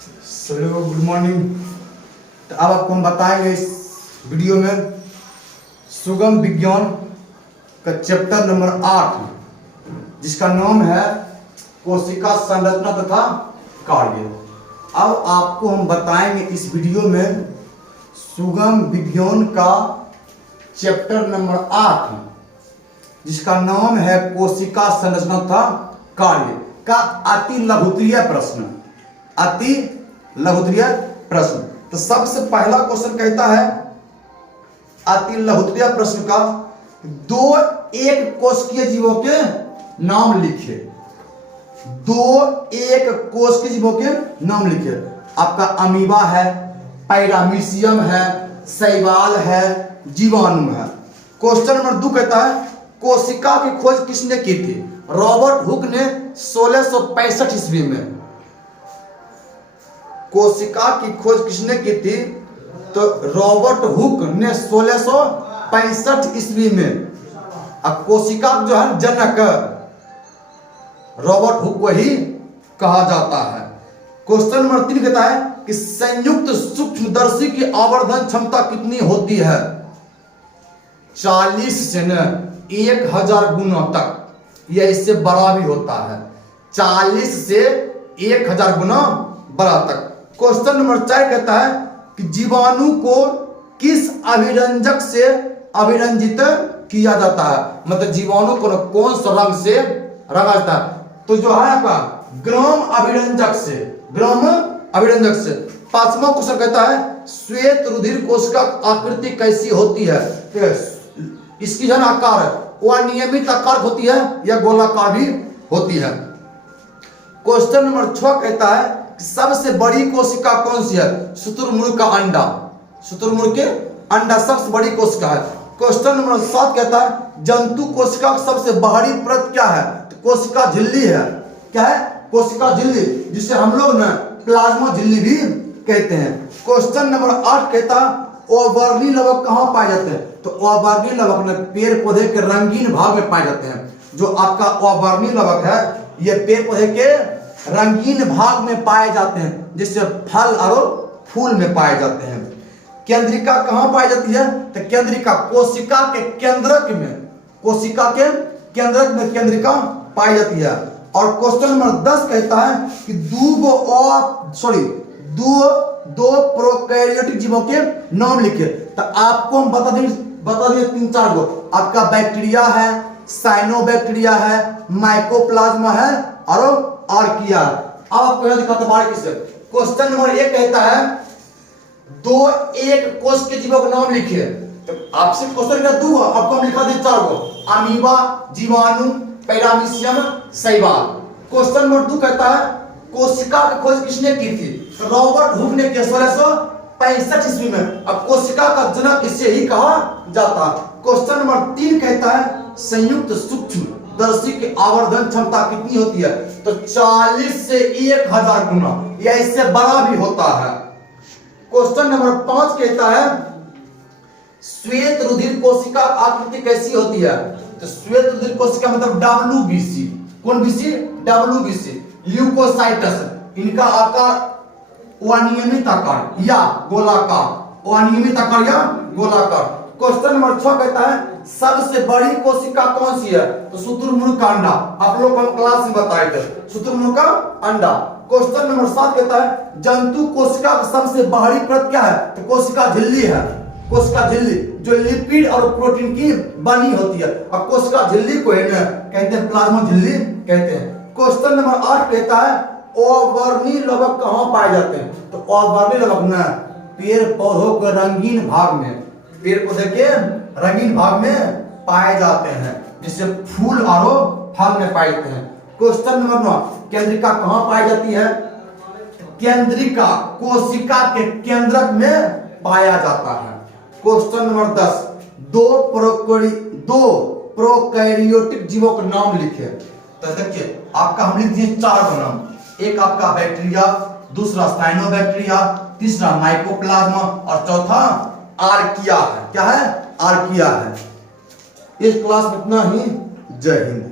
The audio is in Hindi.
Hello, good morning. तो अब आपको हम बताएंगे इस वीडियो में सुगम विज्ञान का चैप्टर नंबर 8 जिसका नाम है कोशिका संरचना तथा कार्य। अब आपको हम बताएंगे इस वीडियो में सुगम विज्ञान का चैप्टर नंबर 8 जिसका नाम है कोशिका संरचना तथा कार्य का अति लघुत्तरीय प्रश्न। अति लघुत्तरीय प्रश्न। तो सबसे पहला क्वेश्चन कहता है अति लघुत्तरीय प्रश्न का दो एक कोशिकीय जीवों के नाम लिखे। दो एक कोशिकीय जीवों के नाम लिखे। आपका अमीबा है, पैरामीशियम है, शैवाल है, जीवाणु है। क्वेश्चन नंबर 2 कहता है कोशिका की खोज किसने की थी? रॉबर्ट हुक ने 1665 ईस्वी में। कोशिका की खोज किसने की थी? तो रॉबर्ट हुक ने 1665 ईस्वी में। अब कोशिका जो है जनक रॉबर्ट हुक को ही कहा जाता है। क्वेश्चन नंबर 3 कहता है कि संयुक्त सूक्ष्मदर्शी की आवर्धन क्षमता कितनी होती है? 40 से 1000 गुना तक। यह इससे बड़ा भी होता है। 40 से 1000 गुना बड़ा तक। क्वेश्चन नंबर 4 कहता है कि जीवाणु को किस अभिरंजक से अभिरंजित किया जाता है? मतलब जीवाणु को कौन सा रंग से रंगा जाता है? तो जो है आपका ग्राम अभिरंजक से। ग्राम अभिरंजक से। 5वां क्वेश्चन कहता है श्वेत रुधिर कोशिका आकृति कैसी होती है? इसकी जो आकार वह नियमित आकार होती है या गोलाकार भी होती है। क्वेश्चन नंबर 6 कहता है सबसे बड़ी कोशिका कौन सी है? शुतुरमुर्ग का अंडा। शुतुरमुर्ग के अंडा सबसे बड़ी कोशिका है। क्वेश्चन नंबर 7 कहता है जंतु कोशिका की सबसे बाहरी परत क्या है? तो कोशिका झिल्ली है। क्या है? कोशिका झिल्ली, जिसे हम लोग ना प्लाज्मा झिल्ली भी कहते हैं। क्वेश्चन नंबर 8 कहता है ओवर्ली लवक कहाँ पाए जाते हैं? तो ओवर्ली लवक में पेड़ पौधे के रंगीन भाग में पाए जाते हैं। जो आपका ओवर्ली लवक है यह पेड़ पौधे के रंगीन भाग में पाए जाते हैं, जिससे फल और फूल में पाए जाते हैं। केंद्रिका कहाँ पाई जाती है? तो केंद्रिका कोशिका के केंद्रक में। कोशिका के केंद्रक में केंद्रिका पाई जाती है। और क्वेश्चन नंबर 10 कहता है कि दो प्रोकैरियोटिक जीवों के नाम लिखे। तो आपको हम बता दें 3-4 गो। आपका बैक्टीरिया है, साइनोबैक्टीरिया है, माइकोप्लाज्मा है और आर्किया। अब आपको यहां दिखाता बारीकी से। क्वेश्चन नंबर 1 कहता है दो एक कोश के जीवों के नाम लिखिए। तो आपसे क्वेश्चन का दूंगा, आपको हम लिखा दें 4 गो। अमीबा, जीवाणु, पैरामीशियम, शैवाल। क्वेश्चन नंबर 2 कहता है कोशिका की खोज किसने की थी? रॉबर्ट हुक ने 1665 ईस्वी में। अब कोशिका का जनक इसे ही कहा जाता है। क्वेश्चन नंबर 3 कहता है संयुक्त सूक्ष्मदर्शी की आवर्धन क्षमता कितनी होती है? तो 40 से 1000 गुना या इससे बड़ा भी होता है। क्वेश्चन नंबर 5 कहता है श्वेत रुधिर कोशिका आकृति कैसी होती है? तो श्वेत रुधिर कोशिका मतलब WBC। कौन बीसी? WBC। ल्यूकोसाइटस। इनका आकार अनियमित आकार या गोलाकार। अनियमित आकार या गोलाकार। क्वेश्चन नंबर 6 कहता है सबसे बड़ी कोशिका कौन सी है? तो शुतुरमुर्ग का अंडा। आप लोग हम क्लास में बताए थे शुतुरमुर्ग का अंडा। क्वेश्चन नंबर 7 कहता है जंतु कोशिका का सबसे बाहरी परत क्या है? तो कोशिका झिल्ली है। कोशिका झिल्ली जो लिपिड और प्रोटीन की बनी होती है। अब कोशिका झिल्ली को है ना कहते हैं प्लाज्मा झिल्ली कहते हैं। क्वेश्चन नंबर 8 कहता है ओवर्ली लवक कहाँ पाए जाते हैं? तो ओवर्ली लवक ना पेड़ पौधों के रंगीन भाग में। पेड़ पौधे के रंगीन भाग में पाए जाते हैं, जिससे फूल और फल में पाए जाते हैं। क्वेश्चन नंबर 9 केंद्रिका कहाँ पाई जाती है? केंद्रिका कोशिका के केंद्रक में पाया जाता है। क्वेश्चन नंबर 10 दो प्रोकैरियोटिक जीवों के नाम लिखे। तो देखिए आपका हम लिख दिए 4 नाम। एक आपका बैक्टीरिया, दूसरा साइनोबैक्टीरिया, तीसरा माइकोप्लाज्मा और चौथा आर्किया है। क्या है? आर्किया है। इस क्लास में इतना ही। जय हिंद।